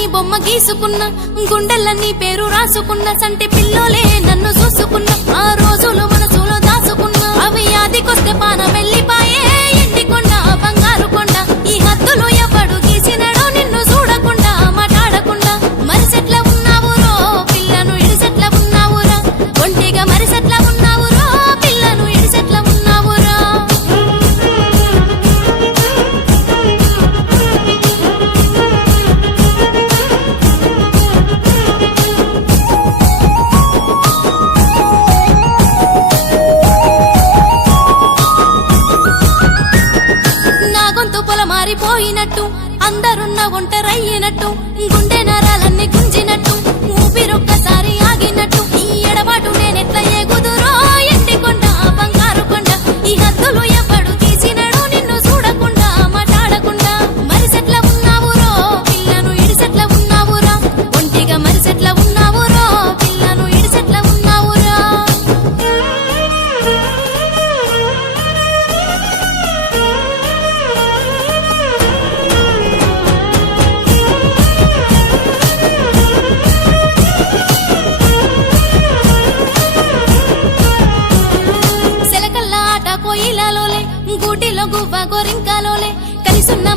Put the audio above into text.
నీ బొమ్మ గీసుకున్నా, గుండెలన్నీ పేరు రాసుకున్నా, సంటి పిల్లోలే నన్ను చూసుకున్నా, ఆ రోజులు మనసులో దాసుకున్నా, అవి యాదికొస్తే పాన వెళ్ళిపాయే. ఎండి కొండ బంగారు కొండ, ఈ హద్దులు ఎవడు గీసినడో నిన్ను చూడకుండా మాట్లాడకుండా. మరిసెట్ల ఉన్నావురో పిల్లను ఇడిసెట్ల ఉన్నావురా, ఒంటిగా మరిసెట్ల ఉన్నావురో పిల్లను ఇడిసెట్ల ఉన్నావురా. నా గొంతు పొల మారిపోయినట్టు, అందరున్న ఒంటరయ్యినట్టు, గుండె నరాలన్నీ గుంజినట్టు, ఊపిరొక్కసారి ఆగినట్టు, ఈ ఎడబాటు నేనెట్లా ఎగుదురో. ఎండి కొండ బంగారు కొండ, ఈ హద్దులు ఎవడు తీసినడో నిన్ను చూడకుండా మాట్లాడకుండా. మరిసెట్ల ఉన్నావురో పిల్లను ఇడిసెట్ల ఉన్నావురా, ఒంటిగా మరిసెట్ల ఉన్నావురో పిల్లను ఇడిసెట్ల ఉన్నావురా. సెలకల్ల ఆట కోయిలలోలే, గూటిలో గువ్వ గోరింకలోలే, కలిసున్న